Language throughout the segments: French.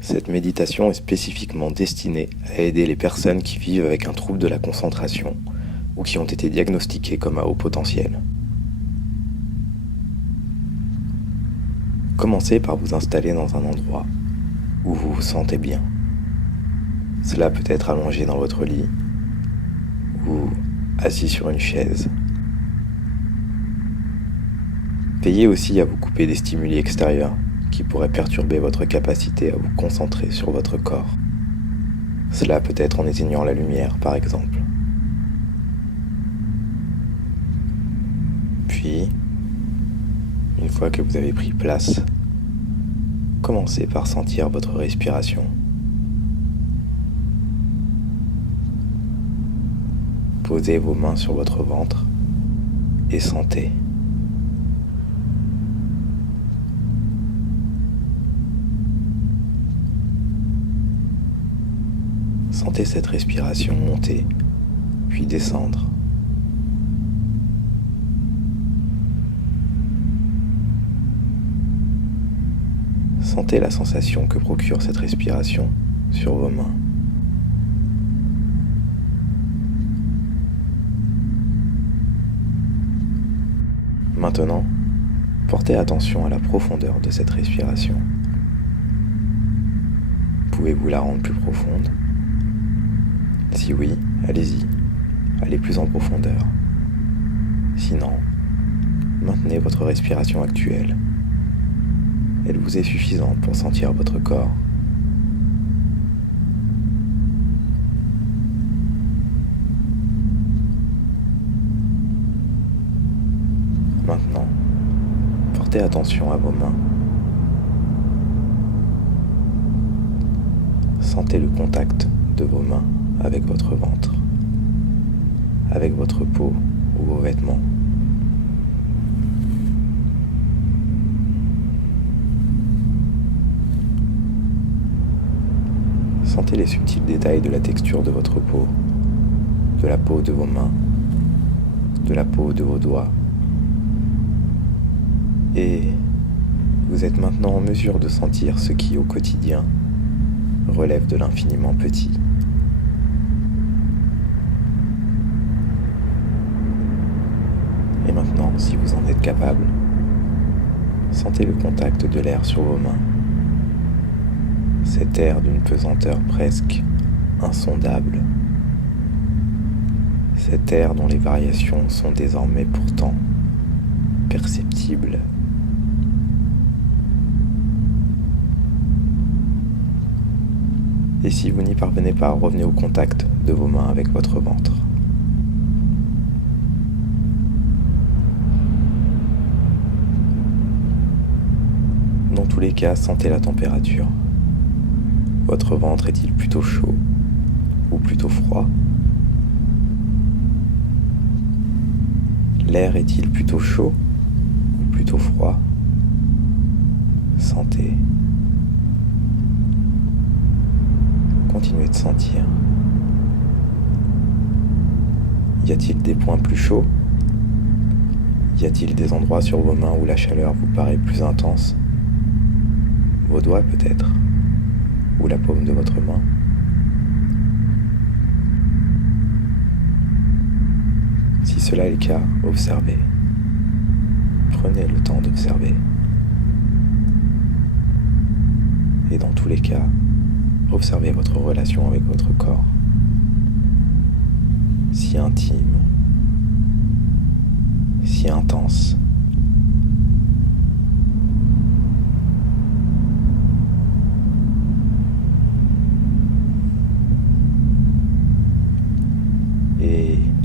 Cette méditation est spécifiquement destinée à aider les personnes qui vivent avec un trouble de la concentration ou qui ont été diagnostiquées comme à haut potentiel. Commencez par vous installer dans un endroit où vous vous sentez bien. Cela peut être allongé dans votre lit ou assis sur une chaise. Veillez aussi à vous couper des stimuli extérieurs qui pourraient perturber votre capacité à vous concentrer sur votre corps. Cela peut être en éteignant la lumière, par exemple. Puis, une fois que vous avez pris place, commencez par sentir votre respiration. Posez vos mains sur votre ventre et sentez. Sentez cette respiration monter, puis descendre. Sentez la sensation que procure cette respiration sur vos mains. Maintenant, portez attention à la profondeur de cette respiration. Pouvez-vous la rendre plus profonde ? Si oui, allez-y, allez plus en profondeur. Sinon, maintenez votre respiration actuelle. Elle vous est suffisante pour sentir votre corps. Maintenant, portez attention à vos mains. Sentez le contact de vos mains avec votre ventre, avec votre peau ou vos vêtements. Sentez les subtils détails de la texture de votre peau, de la peau de vos mains, de la peau de vos doigts. Et vous êtes maintenant en mesure de sentir ce qui, au quotidien, relève de l'infiniment petit. Et maintenant, si vous en êtes capable, sentez le contact de l'air sur vos mains. Cet air d'une pesanteur presque insondable. Cet air dont les variations sont désormais pourtant perceptibles. Et si vous n'y parvenez pas, revenez au contact de vos mains avec votre ventre. Dans tous les cas, sentez la température. Votre ventre est-il plutôt chaud ou plutôt froid ? L'air est-il plutôt chaud ou plutôt froid ? Sentez. Continuez de sentir. Y a-t-il des points plus chauds ? Y a-t-il des endroits sur vos mains où la chaleur vous paraît plus intense ? Vos doigts peut-être ? Ou la paume de votre main. Si cela est le cas, observez. Prenez le temps d'observer. Et dans tous les cas, observez votre relation avec votre corps. Si intime, si intense.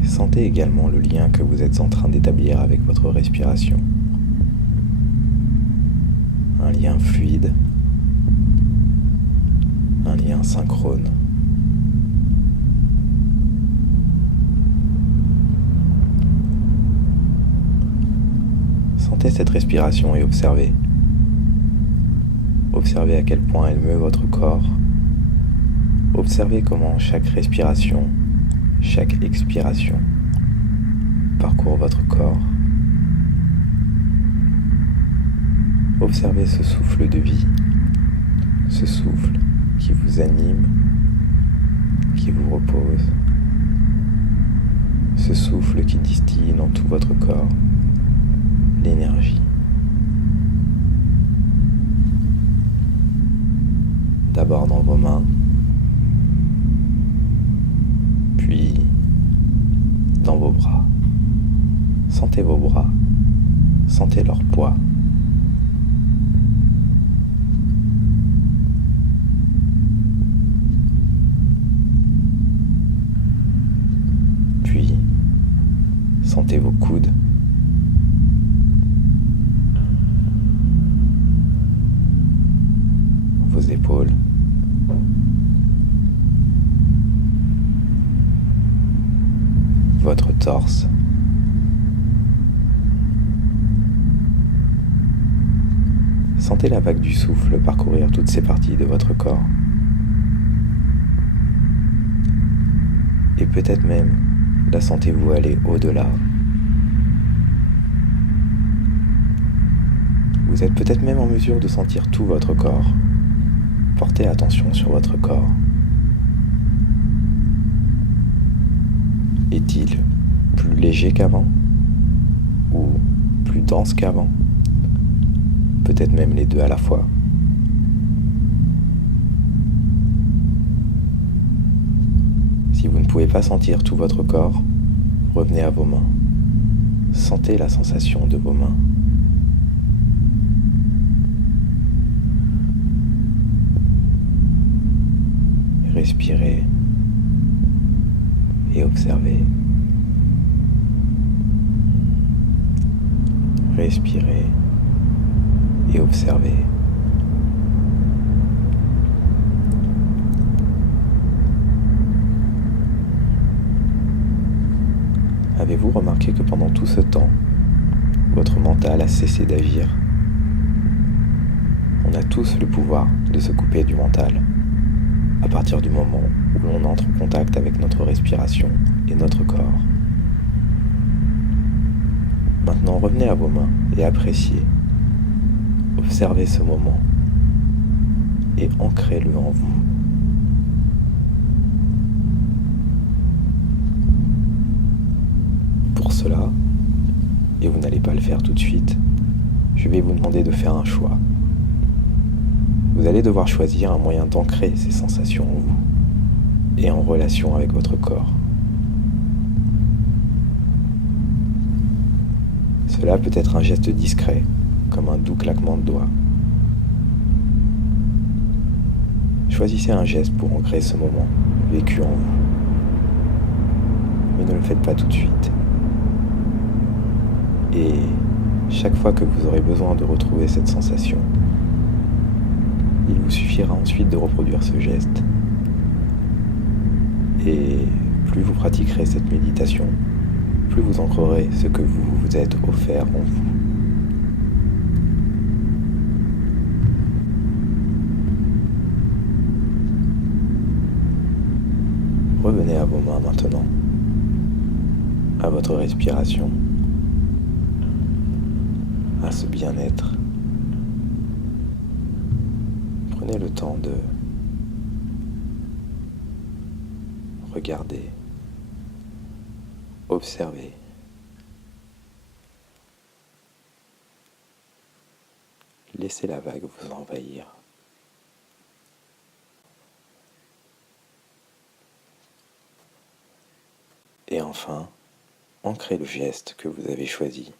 Sentez également le lien que vous êtes en train d'établir avec votre respiration. Un lien fluide, un lien synchrone. Sentez cette respiration et observez. Observez à quel point elle meut votre corps. Observez comment chaque respiration, chaque expiration parcourt votre corps. Observez ce souffle de vie, ce souffle qui vous anime, qui vous repose, ce souffle qui distille dans tout votre corps l'énergie. D'abord dans vos mains, puis dans vos bras. Sentez vos bras, sentez leur poids. Puis, sentez vos coudes. Vos épaules. Votre torse. Sentez la vague du souffle parcourir toutes ces parties de votre corps. Et peut-être même la sentez-vous aller au-delà. Vous êtes peut-être même en mesure de sentir tout votre corps. Portez attention sur votre corps. Est-il plus léger qu'avant ou plus dense qu'avant? Peut-être même les deux à la fois. Si vous ne pouvez pas sentir tout votre corps, revenez à vos mains. Sentez la sensation de vos mains. Respirez et observez. Respirez et observez. Avez-vous remarqué que pendant tout ce temps, votre mental a cessé d'agir? On a tous le pouvoir de se couper du mental à partir du moment où l'on entre en contact avec notre respiration et notre corps. Maintenant, revenez à vos mains et appréciez. Observez ce moment et ancrez-le en vous. Pour cela, et vous n'allez pas le faire tout de suite, je vais vous demander de faire un choix. Vous allez devoir choisir un moyen d'ancrer ces sensations en vous et en relation avec votre corps. Cela peut être un geste discret, comme un doux claquement de doigts. Choisissez un geste pour ancrer ce moment vécu en vous. Mais ne le faites pas tout de suite. Et chaque fois que vous aurez besoin de retrouver cette sensation, il vous suffira ensuite de reproduire ce geste. Et plus vous pratiquerez cette méditation, plus vous ancrerez ce que vous vous êtes offert en vous. Revenez à vos mains maintenant, à votre respiration, à ce bien-être. Prenez le temps de regarder, observer. Laissez la vague vous envahir. Et enfin, ancrez le geste que vous avez choisi.